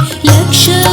लक्ष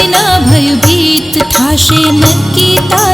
भयभीत थाशे न गीता